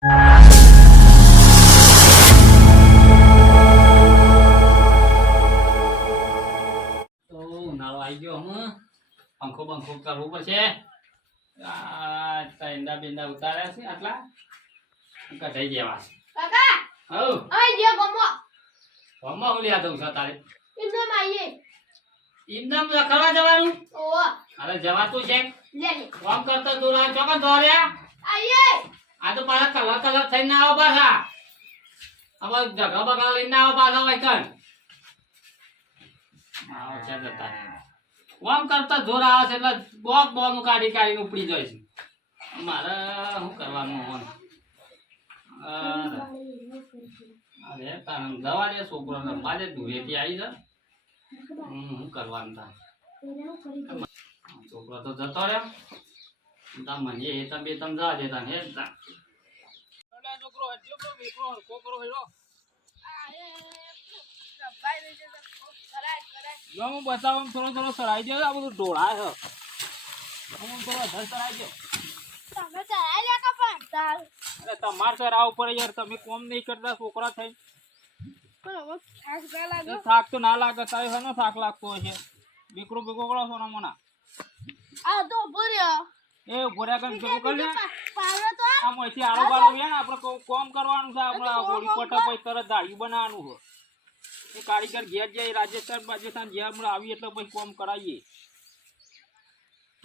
તો ઉનાળો આવી ગયો હમ પંખો બંખો કરવું પડશે. આ ઈંડા બીંડા ઉતાર્યા છે આટલા કઢાઈ દેવા. કાકા હઉ ઓય જે ગમો ગમમાં હું લ્યા દઉં છું તારે ઇન્દો માઈએ ઈંડા રખડવા જવાનું. ઓ અરે જવાતું છે લે લે કામ કરતા દોરા ચોકન દોર્યા. આયે આ તો પાછા કલર થઈને આવો પાછા. હવે જગા બગા લઈને આવો પાછા હોય કન આવો છે જતા કામ કરતા જોર આવે છે એટલે બોક બોનું કાઢી કાઢીને ઉપડી જાય છે. મારે શું કરવાનું હોય અરે તારે દવા દે છોકરો રમવા દે ધૂળેથી આવી છે. શું કરવાનું તાર છોકરો તો જતો રહ્યો તા મને એ તમે બે તમે જવા દેતા ને તા છોકરો છોકરો હું બતાવું થોડો થોડો સરાઈ દે. આ બધું ઢોળા છે હું થોડો વધારે સરાઈ દે. તમે ચરાઈ લે કા પણ ચાલ અરે તમારે સર ઉપર યાર તમે કોમ નહીં કરતા છોકરા થઈ. પણ હવે થાક જા લાગે થાક તો ના લાગે તારે હનો થાક લાગતો હશે. દીકરો બેગોકળો છો ના મના આ તો ભર્યો એ ભોર્યા કન ભેગો કર લે. પાવડો તો આ મોથી આળો બાળો છે ને આપણે કોમ કરવાનું છે. આપણે હોળી પટા પછી તરત દાઢી બનાવવાનું છે. એ કારીગર ઘેર જાય રાજસ્થાન જ્યાં આપણે આવીએ એટલે પછી કોમ કરાવીએ.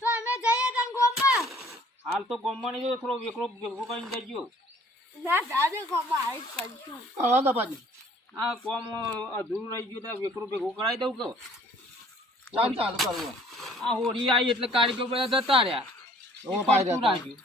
તો અમે જઈએ તન ગોમમાં હાલ તો ગમવાની જો થોડો વેકરો ભેગો કરીને જજો. ના દાદે ગોમમાં આવી કંચું કરો તો પાછી આ કોમ અધૂરું રહી ગયું તો વેકરો ભેગો કરાવી દઉં કે ચાલુ કરવું આ હોળી આવી એટલે કારીગર બધા જતા રહ્યા. હું પાઈ શું રાખ્યું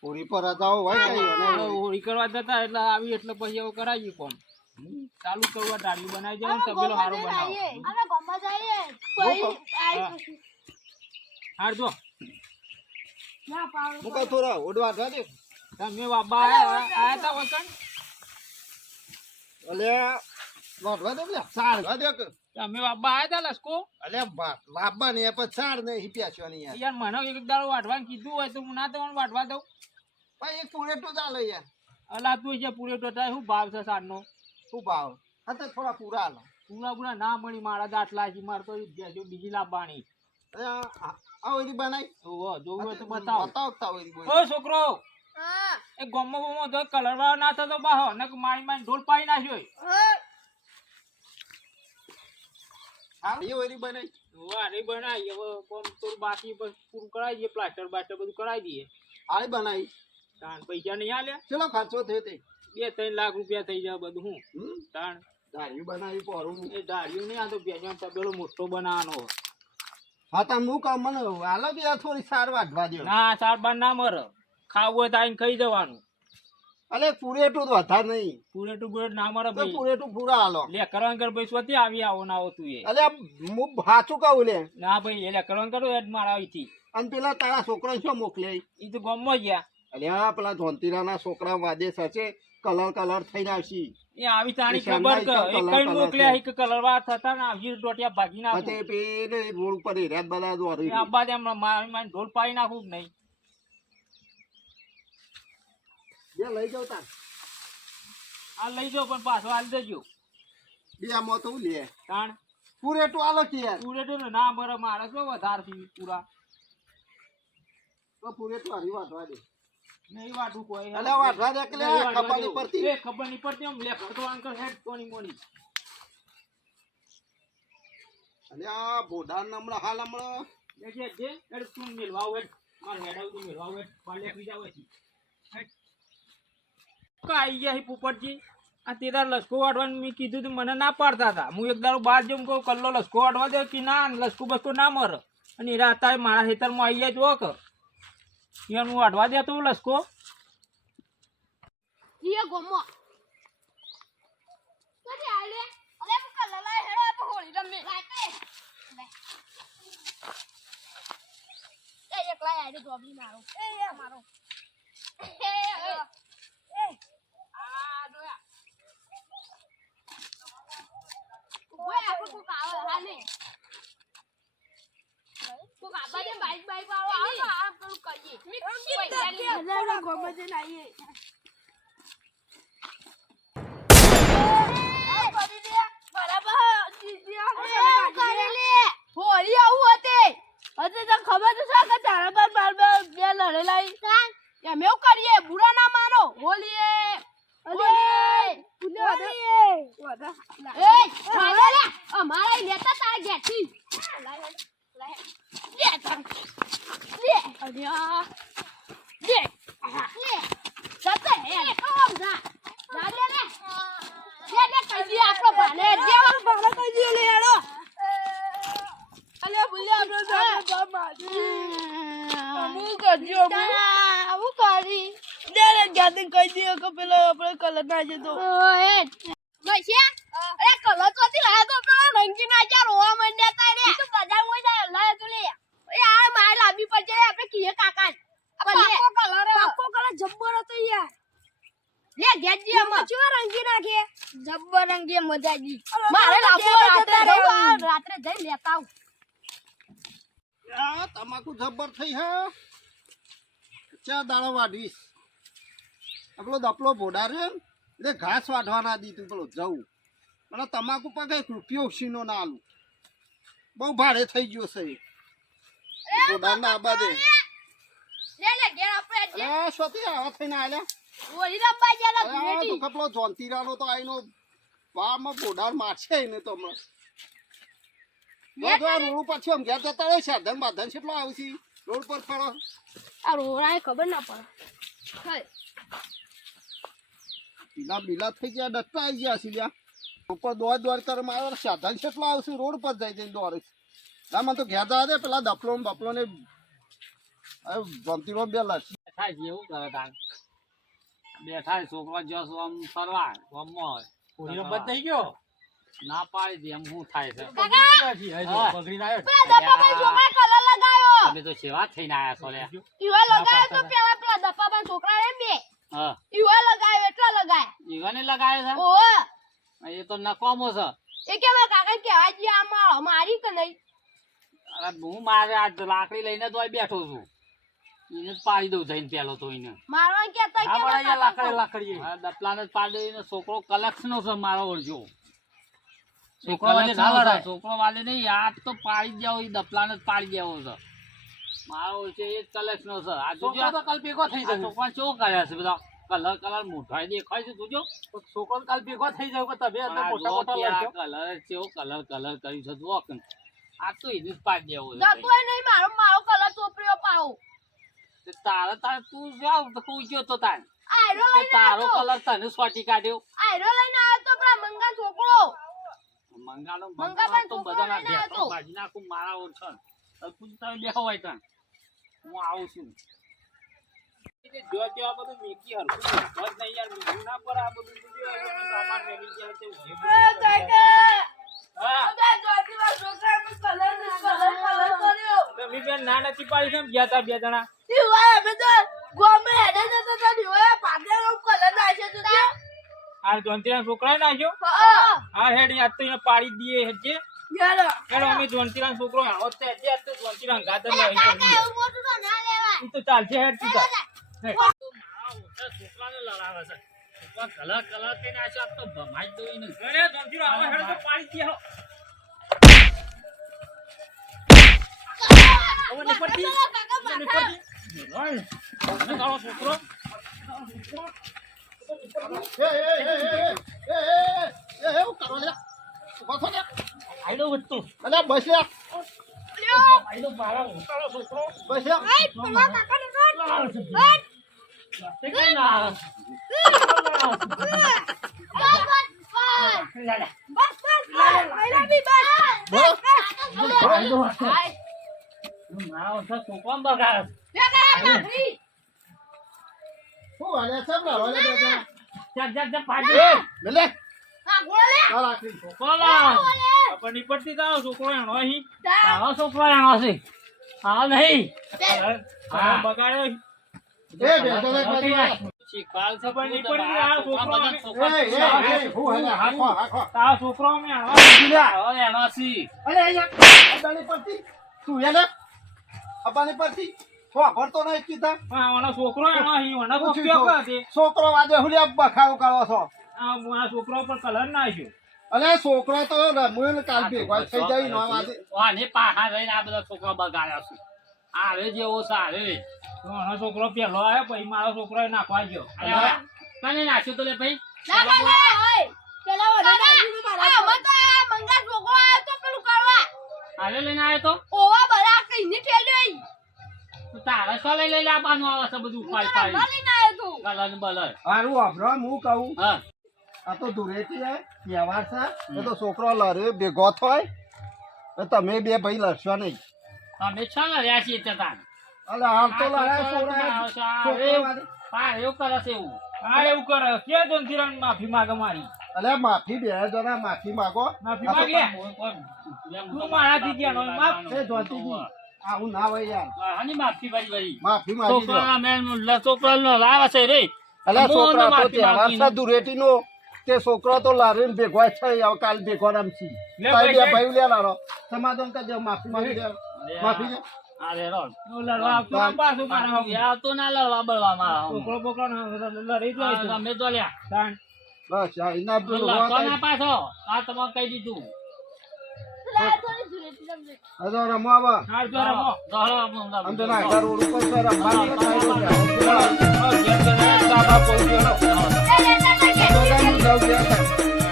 પૂરી પર હતા હોય હવે હોળી કરવા જતા એટલે આવી એટલે પછી હવે કરાવીએ કોમ ચાલુ કરવા દાઢી બનાવી દેવાનું તબેલો સારો બનાવો. અમે ગોમમાં જઈએ કોઈ આવી પછી હાર જો ના પાવડો હું કઈ થોડા ઓડવા દે તમે બાબા આયા તા વતન અલે વાટવા દે લે સાર વા દે કે તમે બાબા આયા તા લસકો. અલે બાબા ને પર સાર ને હિપ્યા ની યાર યાર મને એક દાડો વાટવાનું કીધું હોય તો હું ના તમને વાટવા દઉં. ભાઈ એક પૂરે તો ચાલે યાર અલા તું છે પૂરે તો થાય શું ભાવ છે સારનો શું ભાવ હા તો થોડા પૂરા હાલો પૂરા ના મળી મારા દાંટલા છે મારે તો બીજી લાવવાની. અરે આ ઓરી બનાઈ જોવું હોય તો બતાવો. બતાવતા ઓરી બોલ ઓ છોકરો હા એ ગોમમાં તો કલર વાળો ના થતો બાહો ને મારી ઢોલ પાઈ નાખ્યો. હા એ ઓરી બનાઈ વાહ નહીં બનાવી હવે કોમ તો બાકી પૂરું કરાવી દઈએ પ્લાસ્ટર બાસ્ટર બધું કરાવી દઈએ. હારી બનાઈ તાણ પૈસા નહીં આલ્યા ચલો ખર્ચો થયો તે 2-3 લાખ રૂપિયા થઈ જાય બધું. હું તાણ દાઢી બનાવી પોરું એ દાઢીઓ નહીં આ તો બેનો તબેલો મોટો બનાવવાનો. હા તમે હું કામ મને હાલો કે આ થોડી સાર વાટવા દો ના સાર બાર ના મરે ખાવું હોય તો આવીને ખાઈ જવાનું. અલે પૂરેટું તો વધારે નહીં પૂરેટું બુરેટ ના મરે તો ભાઈ. પૂરેટું પૂરા હાલો લે કરવાનું કર ભાઈ સ્વતી આવી આવો ના આવો તું એ અલે હું સાચું કહું લે ના ભાઈ એટલે કરવાનું કરો એડ મારા અહીંથી. અને પેલા તારા છોકરા શું મોકલે એ તો ગામમાં ગયા અલે હા પેલા ધોંતીરાના છોકરા વાદે સાચે કલર થઈને આવશી એ આવી તાણી એ ખબર કે શાનદાર એક કલર મોકલ્યા છે. એક કલર વાર થતા ને આવી ટોટિયા ભાગી નાખું. તે પેલે રોડ ઉપર હેરાત બધા દોરી આ બાદ એમ મારી ઢોલ પાડી નાખું કે નહીં. બે લઈ જાવ તાર આ લઈ જાઓ પણ પાછો હાલ દેજો. બે આમાં તો લે તાણ પૂરેટું હાલો કે યાર પૂરેટું ને ના મરે મારે શું વધારે થી પૂરા તો પૂરેટું હારી વાટવા દે નહીં વાટું કોઈ. અલે વાટવા દે કે લે ખબર નહીં પડતી એ ખબર નહીં પડતી એમ લે તો અંકલ હેડ કોની મોની. અલે આ બોડાન હમણાં હાલ હમણાં જે જે હેડ તું મેલવા હોય માર હેડ આવતું મેલવા હોય પાલે ફરી જાવ છે. હેડ કાઈ ગયા હી પોપટજી આ તેરા લસકો વાટવાનું મેં કીધું તો મને ના પાડતા હતા. હું એક દાડો બહાર જઉં કહું કલ્લો લસકો વાટવા દે કે ના લસકો બસકો ના મરે અને એરા અત્યારે મારા ખેતરમાં આવી જાય જો કે યાર હું વાટવા દે તો લસકો જીએ ગોમો કદી આલે અલે હું કલર લાય હેડો આ તો હોળી રમે લાગે એ એકલા આડે ગોબલી મારો એ મારો એ આ દોયા ઓય આપો કો કાવ હાલે કો કાબા દે બાઈક આવો આ પેલું કરીએ મિક્સ પૈસા લે ગોમો જે નાઈએ જાતે કહી દઈએ કે પેલો આપણે કલર નાખે તો ઓય દોશિયા અરે કલર તો થી લાયા તો પેલા રંગી નાચ્યા રોવા માંડ્યા તા રે તો બજારમાં જાય લાય તું લે એ આ માર લાંબી પડશે આપણે કીએ કાકા પાકો કલર જબ્બર હતો યાર લે ગેજી આમાં કેવા રંગી નાખે જબ્બર રંગી મજા આવી મારે લાપો રાત્રે જઈ લેતા આવ આ તમાકુ જબ્બર થઈ હે ચા દાડો વાઢીશ આપણો દપલો ભોડા રે એટલે ઘાસ વાઢવાના દીધું પેલો જવું અને તમાકુ પર કઈ રૂપિયો સીનો ના આલું બહુ ભાડે થઈ ગયો છે ભોડા ના આબાદે લે ઘેર આપણે અરે સ્વતી આવા થઈને આલ્યા ઓલી રબ્બા જેલા અરે આ તો કપલો જોંતીરાનો તો આઈનો વામાં ભોડા મારશે એને તો હમણાં રોડ ઉપર આમ ઘેર જતા રહે સાધન બાધન કેટલો આવશે રોડ પર ફરો આ રોરાય ખબર ના પડે પીલા બીલા થઈ ગયા ડટ્ટા આવી ગયા છે લ્યા ઉપર દોડ કર મારો સાધન કેટલો આવશે રોડ પર જઈ જઈને દોડે છે મને તો ઘેર જવા દે પેલા દપલો બપલો ને જંતીરો બે લસી બેઠા છે એવું કરે તાણ બેઠા છે છોકરા જસ આમ ફરવા ગામમાં હોય પૂરીનો બંધ થઈ ગયો ના પાડી દે એમ શું થાય છે પકડી ના તમે તો સેવા થઈને આયા છો લે ઈવા લગાયો તો પેલા દપાબાન છોકરા રે બે હા ઈવા લગાયો એટલો લગાય ઈવાને લગાયો ઓ છે એ તો નકામો છે એ કે મારા કાકા કહેવા જી આમાં મારી કે નહીં અરે હું મારે આ લાકડી લઈને તો બેઠો છું એને જ પાડી દઉં જઈને પેલો તો એને મારવા કેતા કે લાકડી દપલાને જ પાડી દઈને છોકરો કલેક્શન છે મારો ઓળજો છોકરો વાલે નહીં આ તો પાડી જાવ એ દપલાને જ પાડી દેવો છે મારો છે એ જ કલેક્શન છે આ જોજો તો કાલ ભેગો થઈ જાય છોકરા કેવો કર્યા છે બધા કલર મોઢા દેખાય છે જોજો છોકરો કાલ ભેગો થઈ જાવ કે તમે કલર કેવો કલર કર્યું છે જુઓ આ તો એને જ પાડી દેવો છે જતોય નહીં મારો કલર ચોપડીઓ પાઉ તારે તું જાવ તો તું ગયો તો તાર આયરો લઈને તારો કલર તને સોટી કાઢ્યો આયરો લઈને આવ્યો તો પેલા મંગા છોકરો મંગાનો મંગા તો પણ બધાના છોકરો લઈને ઘેર આવ્યો. ભાજી નાખું મારા ઓછન તું તમે બેહો હોય તન હું આવું છું જો કે આ બધું મેકી હરખું બસ નહીં યાર મેં ના પર આ બધું સામાન મેલી જાય છે હા તમે બેન ના નથી પાડી કેમ ગયા તા બે જણા આ જોનતીના છોકરા નાખ્યો હા હેડ આજ તો એને પાડી દઈએ હેડજે હેડ અમે જોનતીના છોકરો આવો તે હજી આજ તો જોનતીના ગાદર લઈ ઈ તો ચાલશે હેડ તું તાર છોકરાને લડાવે છે છોકરા કલર તેને આશા આપ તો ભમાઈ દો એને અરે જોનતીનો આવો હેડ તો પાડી દે હો હવે ને પડતી કાળો છોકરો આઈડો વચ્ચો અલે બસ લે આઈડો મારા કાળો છોકરો બસ લે તે કઈ ના મારા ઓછા છોકરા બગાડ હું આલે સબ લાવલે બેટા જગ પાડી લે લે આ રાખી છોકરો આપણને પડતી તારો છોકરો એનો અહીં તારો છોકરો એનો છે હા નહીં હા બગાડ્યો એ બેટો લે કાલ ખબર નહીં પડતી આ છોકરો હું હે હાખો હાખો તારો છોકરો મે એનો છે અરે અહીંયા અબાની પડતી તું એને અબાની પડતી હો ભરતો નહીં કીધા આનો છોકરો એનો અહીં ઓના કો કેવો છે છોકરો વાદે હુલિયા બખાવ કરો છો આ છોકરો પર કલર નાખ્યો અરે છોકરો તો રમુલ કાલ ભેગો થઈ જાય નો વાદે આને પાહા રહીને આ બધા છોકરા બગાડ્યા છે આરે જેવો છે આરે ઓનો છોકરો પેલો આવ્યો પછી મારો છોકરો નાખવા ગયો કને નાખ્યો તો લે ભાઈ આરે લઈને આવ્યો તો તારે શું લઈ આવવાનું આવે છે બધું પાઈ કલર બલર હારું અભરો હું કહું હા આ તો દુરેતી હે વ્યવહાર છે એ તો છોકરો લરે ભેગો થાય તો તમે બે ભાઈ લડશો નહીં તમે છો ને રહ્યા છીએ ત્યાં અલે હાલ તો લડાય છોકરો હા એવું કરે છે એવું હા એવું કરે કે જોનથીરામ માફી માંગે મારી અલ્યા માફી બે જણા માફી માંગો માફી માંગ લે તું મારાથી જ્યાં નો માફ એ જોતીજી આવું ના હોય યાર હાની માફી ભાઈ માફી માંગી દો છોકરા મેં છોકરા લાવે છે રે અલ્યા હું છોકરા તો માફી તહેવાર માંગીને. છે ધૂળેટીનો તે છોકરો તો લારીને ભેગો છે હવે કાલ ભેગો રમશી લે તાઈ બે ભાઈ, ભાઈ લે લારો સમાધાન કરી દે માફી માંગી દે માફી દે આ રે રોડ લડવા આવતો આમ પાછું મારા હમ. યા તો ના લડવા બળવામાં છોકરો બોકરો લડી જાય છે. તમે તો લ્યા તાણ. બસ આ એના પેલું લડતો વાત ના પાછો આ તમારે કહી દીધું લાય થોડી ધૂળેટી રમજે. હજો રમવા હાલ જો રમો. આમ તો ના ઘર રોડ ઉપર છે રમવાની થાય હા, ઘેર ઘરે દાબા પહોંચ્યો. એ લેતા તા કે. તો ગામ જાવ ત્યાં